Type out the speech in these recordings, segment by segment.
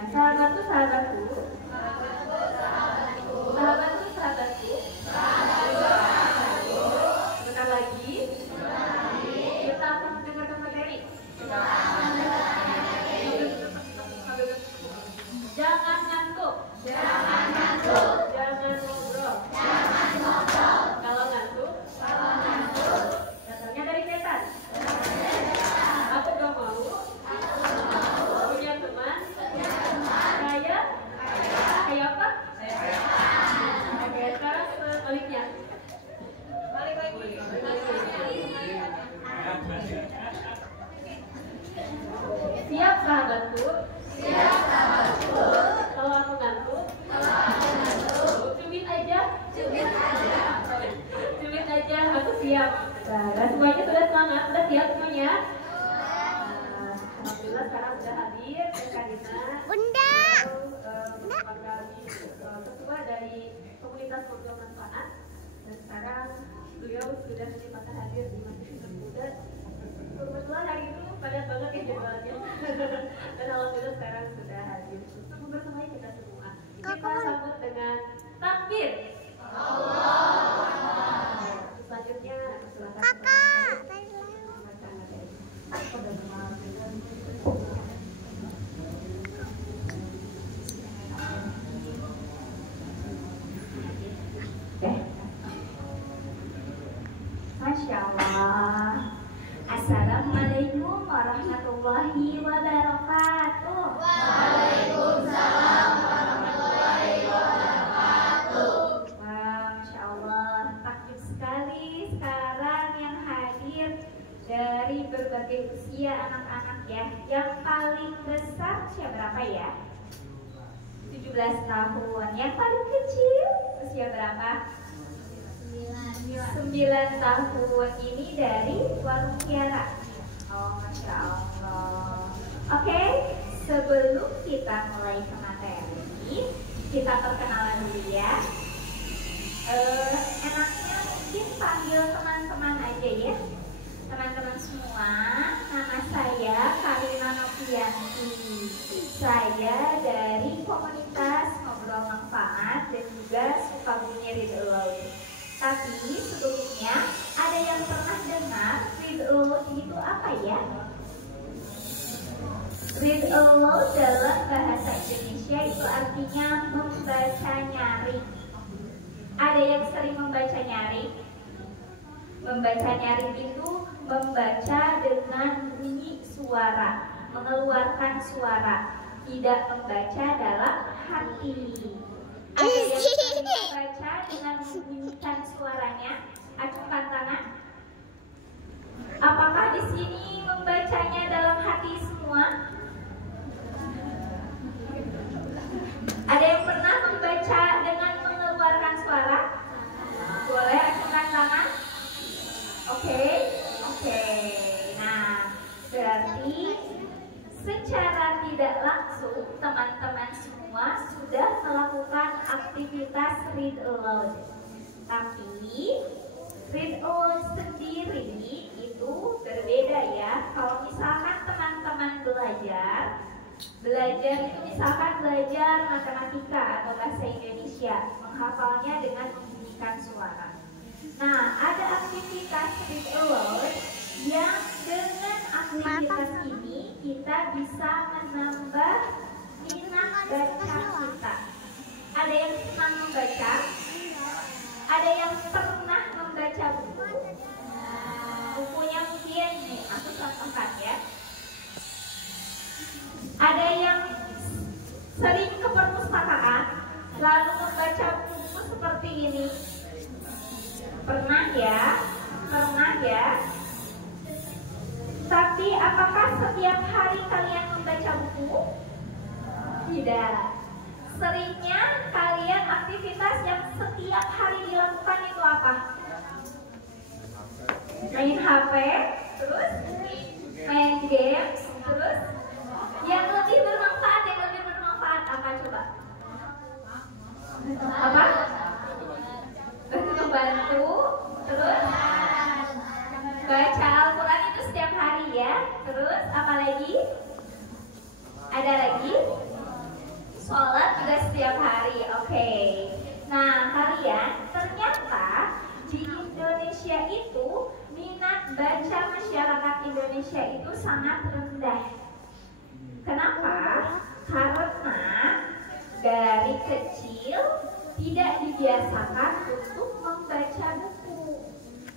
Nah, sahabatku, sahabatku. Sahabatku, sahabatku. Sebentar lagi. Kita akan mendengarkan materi. Jangan ngantuk. Jangan ngantuk. Jangan ngobrol. Jangan ngobrol. Kalau ngantuk. Kalau ngantuk. Datangnya dari setan. Aku gak mau. Punya teman. Kayak apa? Oke, sekarang sebaliknya. Balik lagi. Siap sahabatku. Siap sahabatku. Kalau aku ngantuk. Kalau aku ngantuk. Cubit aja. Cubit aja. Cubit aja. Aku siap. Nah, semuanya sudah semangat. Sudah siap semuanya. Alhamdulillah sekarang sudah hadir Kak Dina. Bunda. Ketua dari komunitas Pondok Manfaat. Dan sekarang beliau sudah menyempatkan hadir di Masjid Muda. Kebetulan hari itu padat banget ya jadwalnya. Dan alhamdulillah sekarang sudah hadir. Untuk bersamanya kita semua. Kita sambut dengan takbir. Selanjutnya silakan. Kakak. Masya Allah. Assalamualaikum warahmatullahi wabarakatuh. Waalaikumsalam warahmatullahi wabarakatuh. Wah, Masya Allah, takjub sekali sekarang yang hadir dari berbagai usia anak-anak ya. Yang paling besar usia berapa ya? 17 tahun. Yang paling kecil usia berapa? 9 tahun. Ini dari Warung Kiara. Oh, Masya Allah. Oke, sebelum kita mulai ke materi, kita perkenalan dulu ya. Enaknya mungkin panggil teman-teman aja ya. Teman-teman semua, nama saya Karina Novianti. Saya dari komunitas Ngobrol Manfaat dan juga Sukabumi Read Aloud. Tapi sebelumnya ada yang pernah dengar read aloud itu apa ya? Read aloud dalam bahasa Indonesia itu artinya membaca nyaring. Ada yang sering membaca nyaring? Membaca nyaring itu membaca dengan bunyi suara, mengeluarkan suara, tidak membaca dalam hati. Ada yang sering membaca dengan membunyikan suaranya? Acungkan tangan. Apakah di sini membacanya dalam hati semua? Ada yang pernah membaca dengan mengeluarkan suara? Boleh acungkan tangan? Oke. Nah, berarti secara tidak langsung teman-teman semua sudah melakukan aktivitas read aloud. Tapi read aloud sendiri itu berbeda ya. Kalau misalkan teman-teman belajar itu misalkan belajar matematika atau bahasa Indonesia, menghafalnya dengan membunyikan suara. Nah, ada aktivitas read aloud yang dengan aktivitas ini kita bisa menambah minat baca kita. Ada yang senang membaca? Ada yang pernah membaca buku? Bukunya mungkin nih, aku contohkan ya. Ada yang sering ke perpustakaan lalu membaca buku seperti ini? Pernah ya? Tapi apakah setiap hari kalian membaca buku? Tidak. Seringnya kalian aktivitas yang setiap hari dilakukan itu apa? Main HP, terus main games, terus yang lebih bermanfaat apa coba? Apa? Bantu, terus baca Al-Quran itu setiap hari ya. Terus apa lagi? Ada lagi? Sholat juga setiap hari. Oke. Nah, kalian ternyata di Indonesia itu minat baca masyarakat Indonesia itu sangat rendah. Kenapa? Karena dari kecil tidak dibiasakan untuk membaca buku.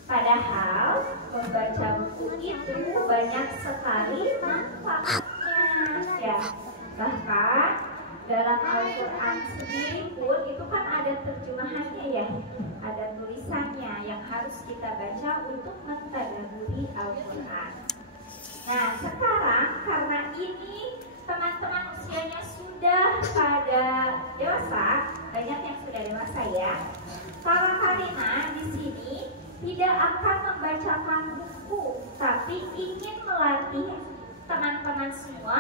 Padahal membaca buku itu banyak sekali manfaatnya, ya. Bahkan dalam Al-Quran sendiri pun itu kan ada terjemahannya, ya, ada tulisannya yang harus kita baca untuk mentadaburi Al-Quran. Nah, sekarang karena ini teman-teman usianya sudah pada dewasa, banyak yang sudah dewasa, ya. Kakak Karina di sini tidak akan membacakan buku, tapi ingin melatih teman-teman semua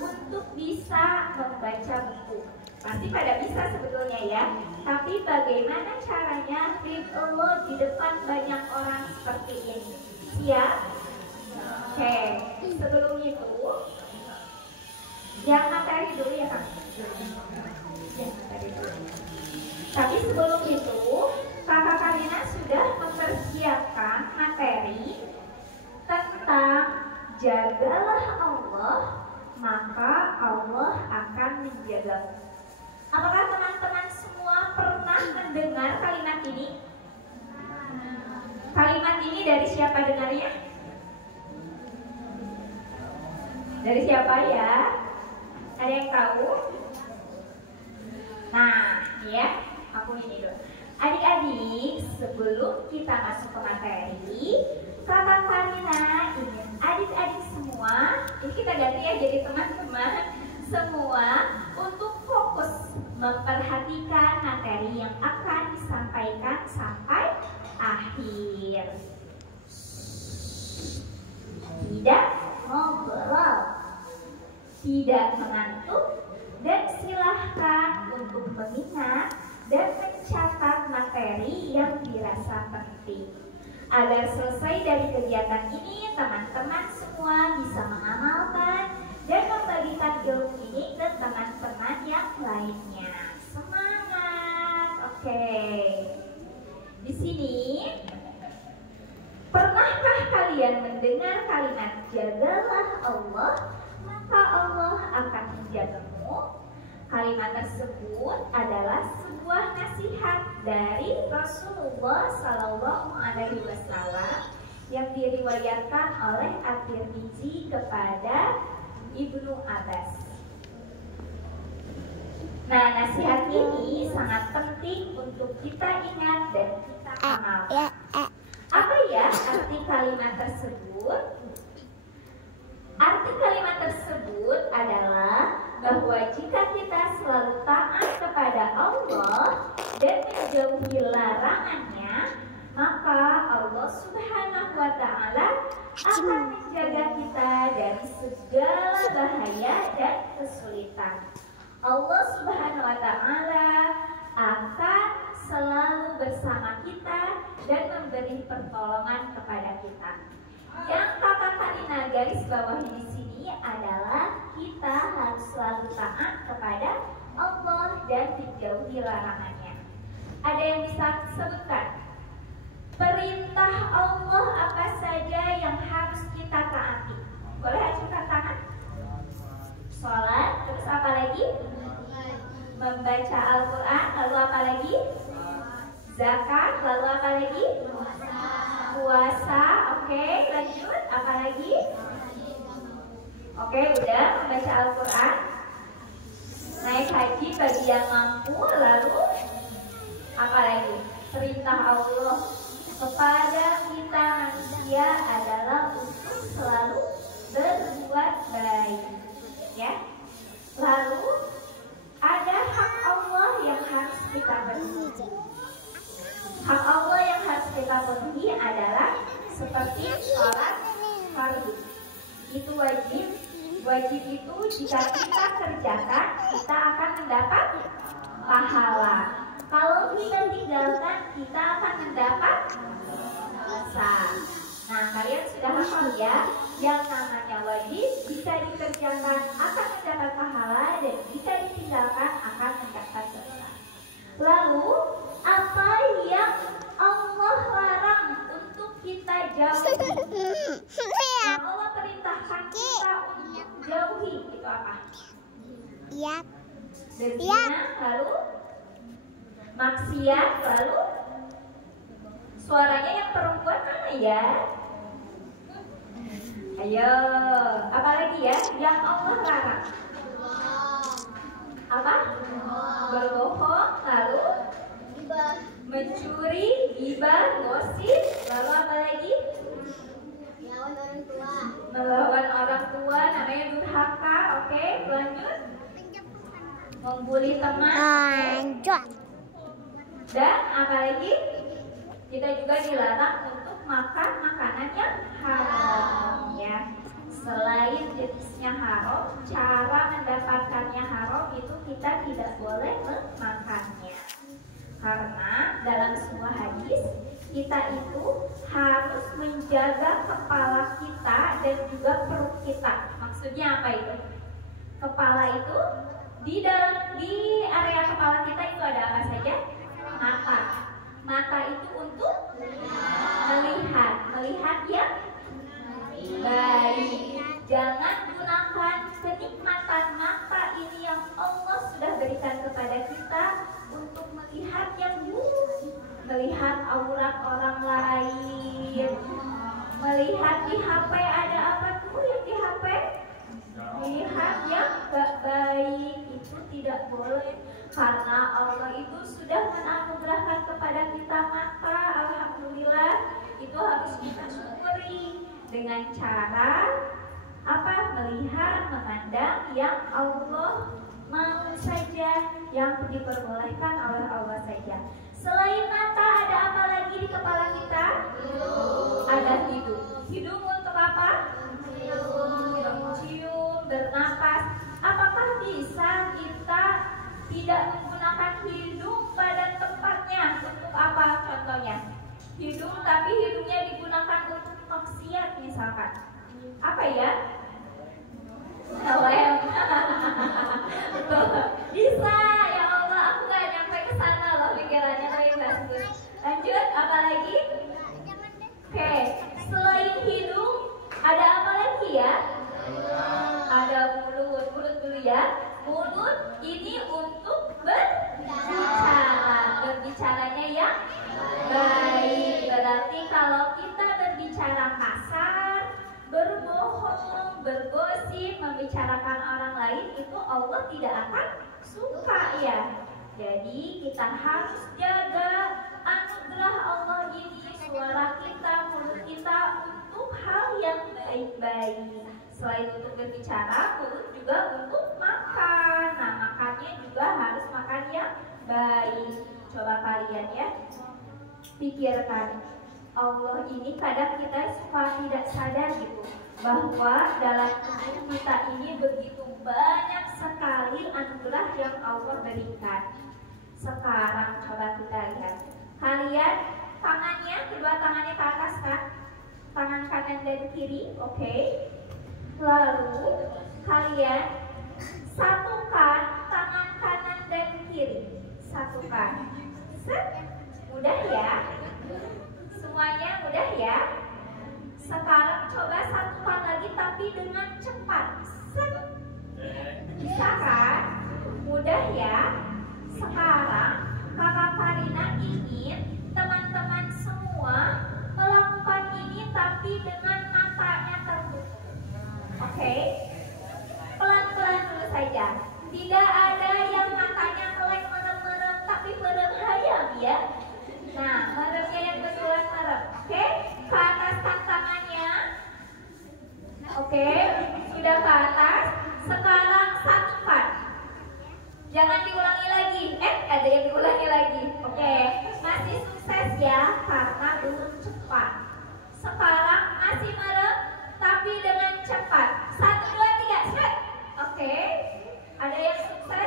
untuk bisa membaca buku. Pasti pada bisa sebetulnya, ya. Tapi bagaimana caranya Allah di depan banyak orang seperti ini? Siap? Oke, sebelum itu yang materi dulu, ya Kak. Yang materi dulu. Tapi sebelum itu Kakak Karina sudah mempersiapkan materi tentang jagalah Allah, maka Allah akan menjagamu. Apakah teman-teman semua pernah mendengar kalimat ini? Kalimat ini dari siapa dengarnya? Dari siapa, ya? Ada yang tahu? Nah, ya, aku ini dulu. Adik-adik, sebelum kita masuk ke materi, Kakak Karina ingin adik-adik semua, ini kita ganti ya jadi teman-teman semua, untuk fokus memperhatikan materi yang akan disampaikan sampai akhir. Tidak ngobrol, tidak mengantuk, dan silahkan untuk mengingat dan mencatat materi yang dirasa penting. Agar selesai dari kegiatan ini, teman-teman semua bisa mengamalkan dan membagikan ilmu ini ke teman-teman yang lainnya. Semangat! Oke. Di sini, pernahkah kalian mendengar kalimat jagalah Allah, maka Allah akan menjagamu? Kalimat tersebut adalah sebuah nasihat dari Rasulullah Sallallahu Alaihi Wasallam yang diriwayatkan oleh At-Tirmizi kepada Ibnu Abbas. Nah, nasihat ini sangat penting untuk kita ingat dan kita amalkan. Apa ya arti kalimat tersebut? Arti kalimat tersebut adalah bahwa jika kita selalu taat kepada Allah dan menjauhi larangannya, maka Allah Subhanahu wa Ta'ala akan menjaga kita dari segala bahaya dan kesulitan. Allah Subhanahu wa Ta'ala akan selalu bersama kita dan memberi pertolongan kepada kita. Yang Kakak Karina garis bawahi di sini adalah kita harus selalu taat kepada Allah dan menjauhi larangannya. Ada yang bisa sebutkan perintah Allah apa saja yang harus kita taati? Boleh ajukan tangan? Sholat, terus apa lagi? Membaca Al-Quran, lalu apa lagi? Zakat, lalu apa lagi? Puasa, oke, lanjut, apa lagi? Oke, udah membaca Al-Quran, naik haji bagi yang mampu, lalu apa lagi? Perintah Allah kepada kita manusia adalah untuk selalu berbuat baik, ya. Lalu ada hak Allah yang harus kita penuhi. Hak Allah yang harus kita penuhi adalah seperti sholat fardu. Itu wajib. Wajib itu jika kita kerjakan, kita akan mendapat pahala. Kalau kita tinggalkan, kita akan mendapat dosa. Nah, kalian sudah hafal ya, yang namanya wajib jika dikerjakan akan mendapat pahala, dan jika ditinggalkan Iya. Berzina, lalu maksiat, lalu suaranya yang perempuan mana ya? Ayo, apalagi ya yang Allah larang? Apa? Berbohong, lalu mencuri, gibah, gosip, lalu apa lagi? Melawan orang tua, namanya durhaka. Oke, lanjut. Membuli teman. Lanjut. Dan apa lagi? Kita juga dilarang untuk makan makanan yang haram ya. Selain jenisnya haram, cara mendapatkannya haram itu kita tidak boleh memakannya. Karena dalam sebuah hadis kita itu harus menjaga kepala kita dan juga perut kita. Maksudnya apa itu? Kepala itu di area kepala kita itu ada apa saja? Mata. Mata itu untuk melihat yang baik. Jangan gunakan kenikmatan mata ini yang Allah sudah berikan kepada kita untuk melihat yang buruk, melihat aurat orang lain, melihat di HP ada apa tuh yang di HP, melihat yang gak baik, itu tidak boleh. Karena Allah itu sudah menganugerahkan kepada kita mata, alhamdulillah, itu harus kita syukuri dengan cara apa? Melihat, memandang yang Allah mau saja, yang diperbolehkan oleh Allah saja. Selain mata ada apa lagi di kepala kita? Ada hidung. Hidung untuk apa? Mencium, bernapas. Apakah bisa kita tidak menggunakan hidung pada tempatnya? Untuk apa contohnya? Hidung tapi hidungnya digunakan untuk maksiat misalkan. Apa ya? Lem. Bisa, ya Allah, aku gak nyampe ke sana loh pikirannya, tapi bagus. Lanjut, apa lagi? Oke, selain hidung ada apa lagi ya? Ada mulut. Mulut dulu ya. Mulut ini untuk berbicara. Berbicaranya yang baik. Berarti kalau kita berbicara kasar, berbohong, bergosip, membicarakan orang lain, itu Allah tidak akan suka ya. Jadi kita harus jaga anugerah Allah ini, suara kita, mulut kita untuk hal yang baik-baik. Selain untuk berbicara, mulut juga untuk makan. Nah, makannya juga harus makan yang baik. Coba kalian ya, pikirkan. Allah ini kadang kita suka tidak sadar gitu, bahwa dalam tubuh kita ini begitu banyak sekali anugerah yang Allah berikan. Sekarang coba kita lihat, kalian tangannya, kedua tangannya ke atas kan? Tangan kanan dan kiri, oke. Lalu kalian satukan tangan kanan dan kiri, satukan. Set, mudah ya? Semuanya mudah ya? Sekarang coba satukan lagi tapi dengan cepat. Set. Bisa kan? Mudah ya? Sekarang Kakak Karina ingin teman-teman semua melakukan ini tapi dengan matanya tertutup. Oke? Pelan-pelan dulu saja. Tidak ada yang matanya melek merem-merem tapi merem hayam ya. Nah, meremnya yang betulan merem. Oke? Ke atas tangannya. Oke? Sudah ke atas. Sekarang satukan. Jangan diulangi lagi. Ada yang diulangi lagi. Oke? Masih sukses ya karena belum cepat. Sekarang masih merem tapi dengan cepat. 1, 2, 3, set. Oke? Ada yang sukses?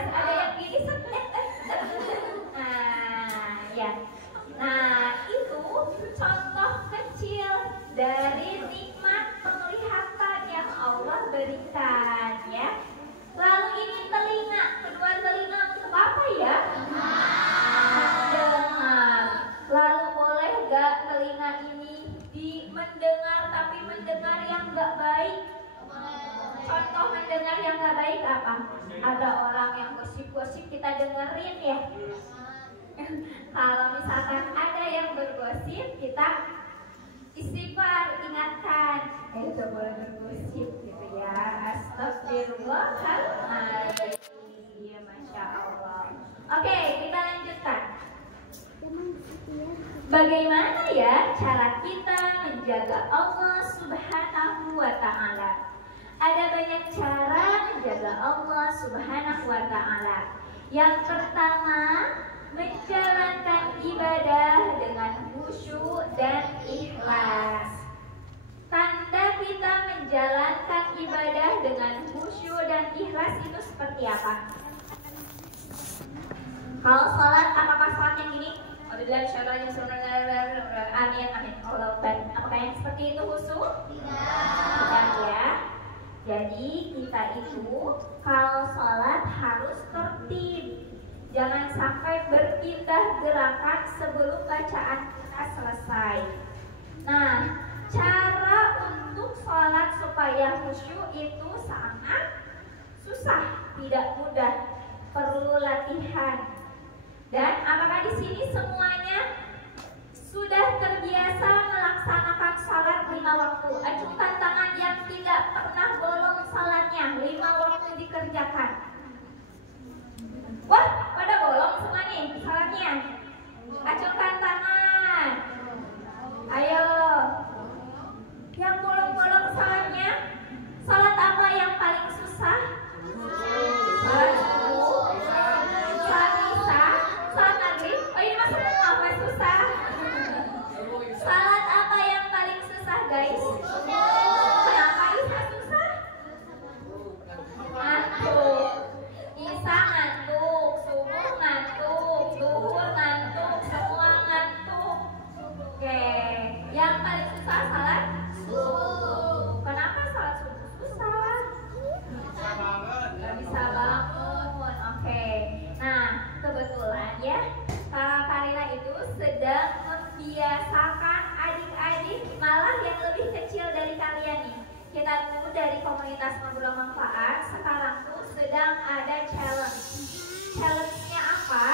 apa? Ada orang yang gosip-gosip kita dengerin ya. Kalau misalkan ada yang bergosip, kita istighfar, ingatkan, udah boleh bergosip gitu ya. Astagfirullahaladzim. Ya, Masya Allah. Oke, kita lanjutkan. Bagaimana ya cara kita menjaga Allah Subhanahu wa Ta'ala? Ada banyak cara menjaga Allah Subhanahu wa Ta'ala. Yang pertama, menjalankan ibadah dengan khusyuk dan ikhlas. Tanda kita menjalankan ibadah dengan khusyuk dan ikhlas itu seperti apa? Kalau sholat, apakah sholat yang ini? Amin, amin. Apakah yang seperti itu khusyuk? Tidak ya. Jadi kita itu kalau sholat harus tertib. Jangan sampai berpindah gerakan sebelum bacaan kita selesai. Nah, cara untuk sholat supaya khusyuk itu sangat susah, tidak mudah, perlu latihan. Dan apakah di sini semuanya sudah terbiasa melaksanakan sholat 5 waktu? Acungkan tangan yang tidak pernah bolong sholatnya, 5 waktu dikerjakan. Wah, pada bolong semua nih sholatnya. Acungkan tangan. Ayo. Yang bolong-bolong sholatnya, sholat apa yang paling susah? Sholat subuh, sholat isya, sholat maghrib. Oh, ini mah semua apa susah? Sholat apa yang paling susah, guys? Kenapa isya susah? Ngantuk. Isya ngantuk, subuh ngantuk, zuhur ngantuk, semua ngantuk. Oke, yang paling susah sholat subuh. Kenapa sholat subuh susah? Gak bisa bangun. Oke. Nah, kebetulan ya Kakak Karina itu sedang membiasakan adik-adik malah yang lebih kecil dari kalian nih. Kita tuh dari komunitas ngobrol manfaat sekarang tuh sedang ada challenge. Challenge-nya apa?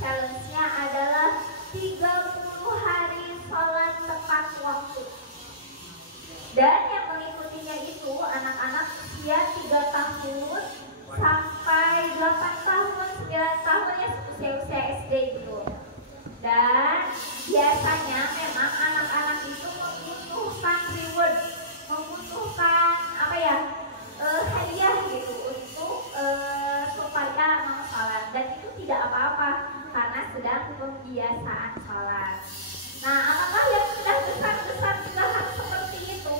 Challenge-nya adalah 30 hari sholat tepat waktu. Dan yang mengikutinya itu anak-anak usia 3 tahun sampai 8 tahun, 9 tahun ya, usia-usia SD gitu. Dan biasanya memang anak-anak itu membutuhkan reward, membutuhkan apa ya, hadiah gitu untuk supaya mau sholat. Dan itu tidak apa-apa karena sedang pembiasaan sholat. Nah, apakah yang sudah besar-besar juga harus seperti itu?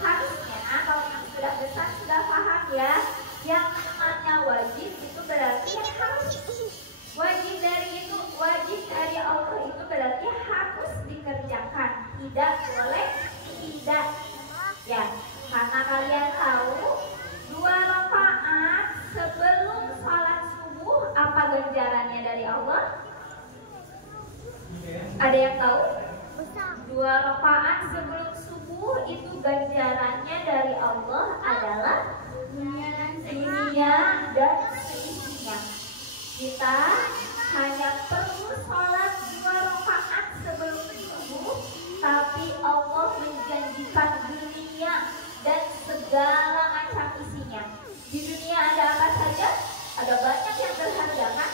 Harusnya kalau yang sudah besar sudah paham ya. Yang namanya wajib itu berarti yang harus. Wajib dari Allah itu berarti harus dikerjakan, tidak boleh tidak. Ya, karena kalian tahu 2 rakaat sebelum sholat subuh apa ganjarannya dari Allah? Ada yang tahu? 2 rakaat sebelum subuh itu ganjarannya dari Allah adalah dunia dan seisinya. Kita hanya perlu sholat 2 rakaat sebelum subuh, tapi Allah menjanjikan dunia dan segala macam isinya. Di dunia ada apa saja? Ada banyak yang berharga kan?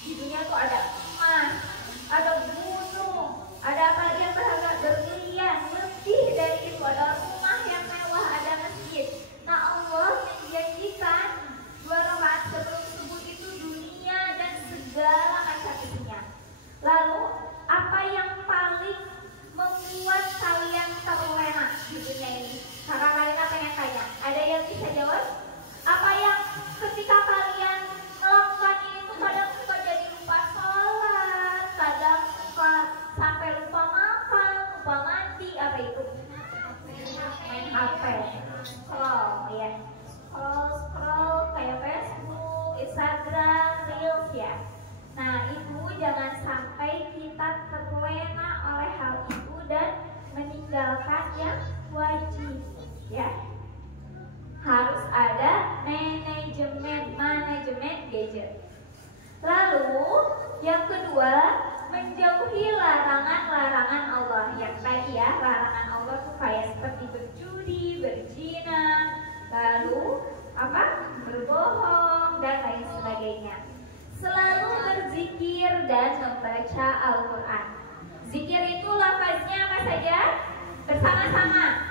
Di dunia tuh ada emas, ada gunung, ada apa lagi yang berharga? Berlian, lebih dari itu, ada rumah yang mewah, ada masjid. Nah, Allah menjanjikan 2 rakaat sebelum subuh itu dunia dan segala macam isinya. Lalu, apa yang paling membuat kalian terlena di dunia ini? Kakak kalian pengen tanya, ada yang bisa jawab? Apa yang ketika manajemen gadget. Lalu yang kedua, menjauhi larangan-larangan Allah. Yang tadi ya, larangan Allah tuh kayak seperti berjudi, berzina, lalu apa? Berbohong dan lain sebagainya. Selalu berzikir dan membaca Al-Quran. Zikir itu lafaznya apa saja? Bersama-sama.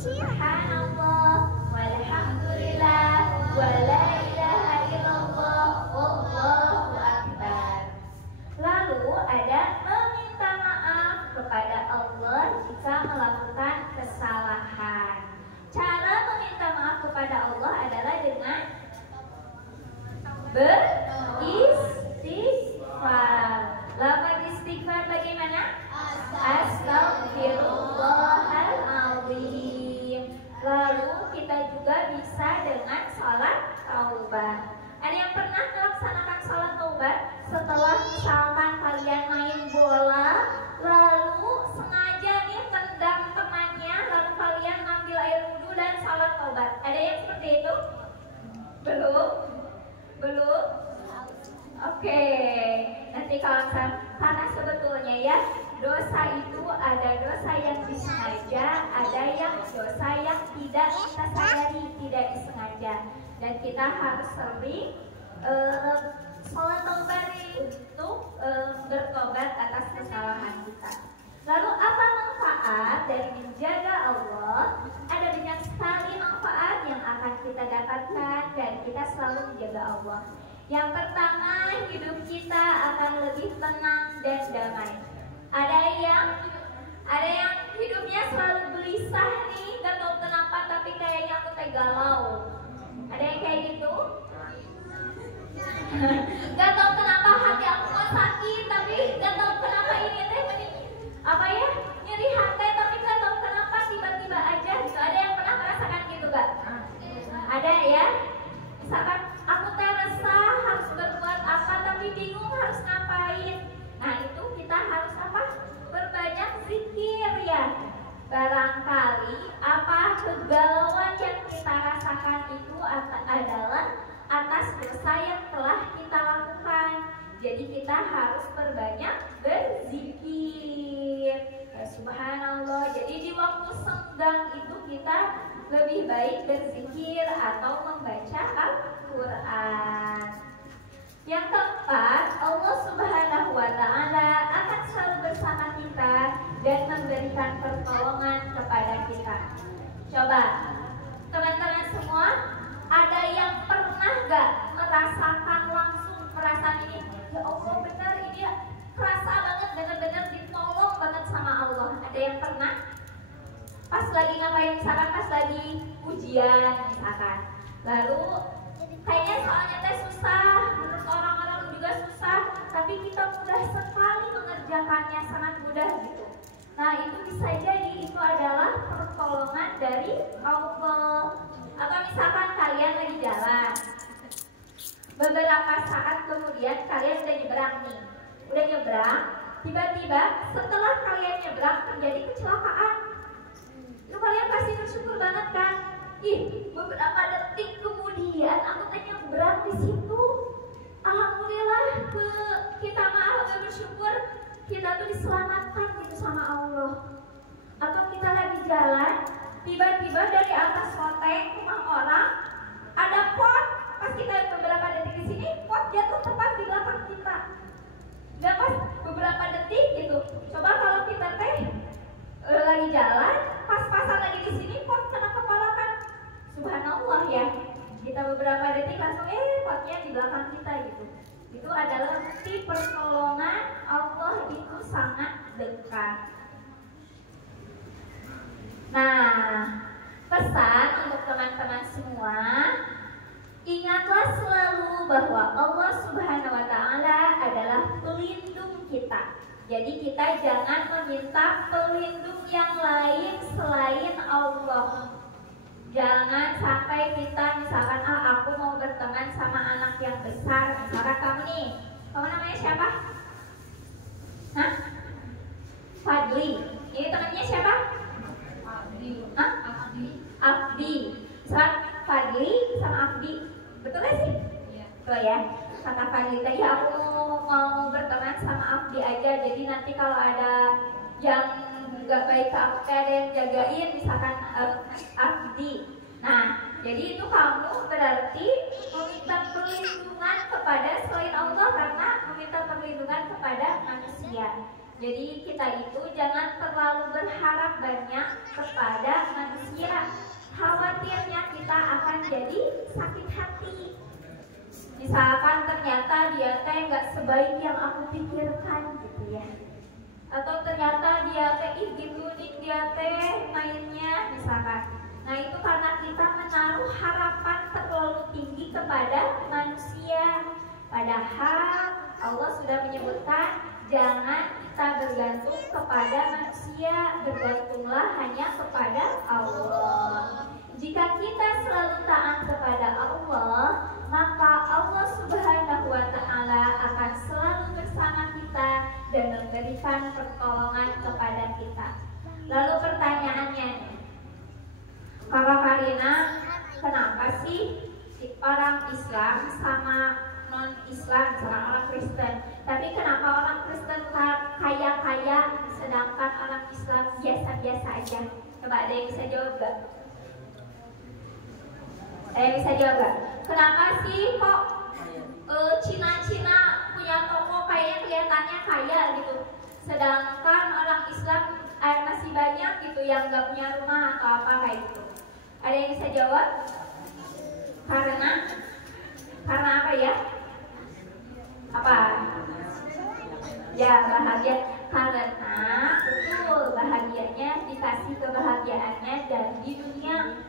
Subhanallah walhamdulillah wala ilaha illallah wallahu akbar. Lalu ada meminta maaf kepada Allah jika melakukan kesalahan. Cara meminta maaf kepada Allah adalah dengan beristighfar. Lafaz istighfar bagaimana? Astaghfirullahaladzim. Lalu kita juga bisa dengan salat taubat. Ada yang pernah melaksanakan salat taubat setelah misalkan kalian main bola, lalu sengaja nih tendang temannya, lalu kalian ngambil air wudhu dan salat taubat. Ada yang seperti itu? Belum? Oke. Nanti kalau karena sebetulnya ya, dosa itu ada dosa yang disengaja, ada yang dosa yang tidak kita sadari, tidak disengaja. Dan kita harus sering sholat taubat untuk bertobat atas kesalahan kita. Lalu apa manfaat dari menjaga Allah? Ada banyak sekali manfaat yang akan kita dapatkan dan kita selalu menjaga Allah. Yang pertama, hidup kita akan lebih tenang dan damai. Ada yang hidupnya selalu gelisah nih, gak tahu kenapa tapi kayaknya aku galau. Ada yang kayak gitu? Gak tahu kenapa hati aku mau sakit, tapi gak tahu kenapa ini apa ya, nyeri hati tapi gak tahu kenapa tiba-tiba aja gitu. Ada yang pernah merasakan gitu gak? Ada ya? Misalkan aku resah harus berbuat apa tapi bingung harus ngapain. Nah itu kita harus apa? Berbanyak zikir ya. Barangkali apa kegalauan yang kita rasakan itu adalah atas dosa yang telah kita lakukan. Jadi kita harus berbanyak berzikir. Ya, subhanallah. Jadi di waktu senggang itu kita lebih baik berzikir atau membaca Al-Quran. Yang keempat, Allah Subhanahu wa Ta'ala akan selalu bersama kita dan memberikan pertolongan kepada kita. Coba, teman-teman semua, ada yang pernah gak merasakan langsung perasaan ini? Ya Allah, benar ini kerasa banget, benar-benar ditolong banget sama Allah. Ada yang pernah? Pas lagi ngapain, misalkan pas lagi ujian misalkan, lalu kayaknya soalnya teh susah, menurut orang-orang juga susah, tapi kita mudah sekali mengerjakannya, sangat mudah gitu. Nah itu bisa jadi itu adalah pertolongan dari Allah. Atau misalkan kalian lagi jalan, beberapa saat kemudian kalian udah nyebrang, tiba-tiba setelah kalian nyebrang terjadi kecelakaan. Itu kalian pasti bersyukur banget kan? Beberapa detik kemudian aku nyebrang di situ. Alhamdulillah kita bersyukur kita tuh diselamatkan gitu sama Allah. Atau kita lagi jalan, tiba-tiba dari atas loteng rumah orang ada pot. Pas kita beberapa detik di sini, pot jatuh tepat di belakang kita. Dan pas beberapa detik gitu. Coba kalau kita lagi jalan, pas-pasan lagi di sini, pot kena kepala kan? Subhanallah ya. Kita beberapa detik langsung potnya di belakang kita gitu. Itu adalah bukti pertolongan Allah itu sangat dekat. Nah, pesan untuk teman-teman semua, ingatlah selalu bahwa Allah Subhanahu wa Ta'ala adalah pelindung kita. Jadi kita jangan meminta pelindung yang lain selain Allah. Jangan sampai kita misalkan aku mau berteman sama anak yang besar. Misalkan kamu namanya Jadi nanti kalau ada yang nggak baik ke aku, kayak ada yang jagain, misalkan abdi. Nah, jadi itu kamu berarti meminta perlindungan kepada selain Allah karena meminta perlindungan kepada manusia. Jadi kita itu jangan terlalu berharap banyak kepada manusia. Khawatirnya kita akan jadi sakit hati. Misalkan ternyata dia teh nggak sebaik yang aku pikirkan gitu ya. Atau ternyata dia teh gitu nih dia teh mainnya misalkan. Nah itu karena kita menaruh harapan terlalu tinggi kepada manusia. Padahal Allah sudah menyebutkan jangan kita bergantung kepada manusia, bergantunglah hanya kepada Allah. Jika kita selalu taat kepada Allah, maka Allah Subhanahu wa Ta'ala akan selalu bersama kita dan memberikan pertolongan kepada kita. Lalu pertanyaannya, Kakak Karina, kenapa sih orang Islam sama non-Islam, sama orang Kristen, tapi kenapa orang Kristen kaya-kaya sedangkan orang Islam biasa-biasa aja? Coba ada yang bisa jawab gak? Bisa jawab gak? Kenapa sih kok Cina-Cina punya toko kayaknya kelihatannya kaya gitu, sedangkan orang Islam masih banyak gitu yang gak punya rumah atau apa kayak gitu? Ada yang bisa jawab? Karena apa ya? Apa? Ya bahagia. Karena betul bahagianya dikasih kebahagiaannya dari di dunia.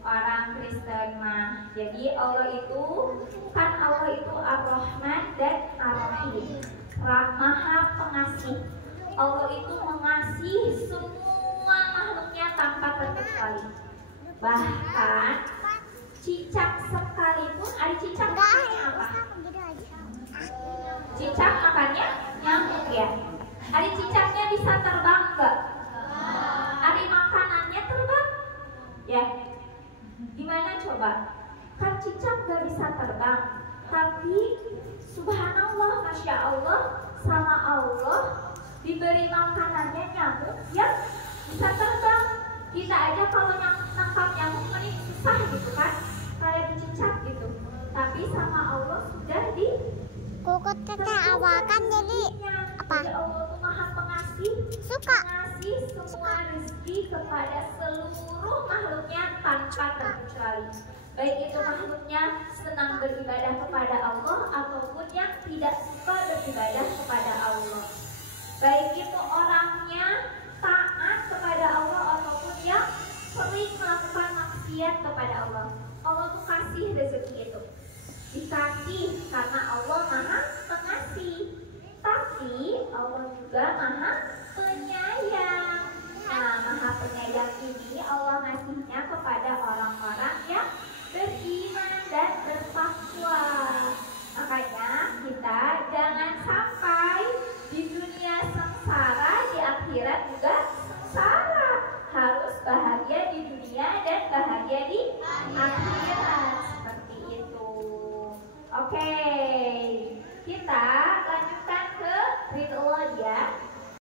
Orang Kristen mah. Jadi Allah itu Ar-Rahman dan Ar-Rahim, Maha Pengasih. Allah itu mengasihi semua makhluknya tanpa terkecuali. Bahkan cicak sekalipun, ada cicak makannya apa? Cicak makannya nyamuk ya. Ada cicaknya bisa terbang enggak? Ada makanannya terbang? Ya. Gimana coba? Kan cicak gak bisa terbang, tapi subhanallah, masya Allah, sama Allah diberi makanannya nyamuk yang bisa terbang. Kita aja kalau nangkap nyamuk ini susah gitu kan, kayak dicicak gitu. Tapi sama Allah sudah di Kukut kata awal kan jadi apa? Jadi Allah itu Maha Pengasih, mengasih semua rezeki kepada seluruh makhluknya tanpa terkecuali. Baik itu makhluknya senang beribadah kepada Allah ataupun yang tidak suka beribadah kepada Allah. Baik itu orangnya taat kepada Allah ataupun yang sering melakukan maksiat kepada Allah. Allah tuh kasih rezeki itu. Dikasih karena Allah Maha Pengasih. Tapi Allah juga Maha Penyayang. Nah, Maha Penyayang ini Allah ngasihnya kepada orang-orang yang beriman dan bertakwa. Makanya kita jangan sampai di dunia sengsara, di akhirat juga sengsara. Harus bahagia di dunia dan bahagia di akhirat. Seperti itu. Oke, kita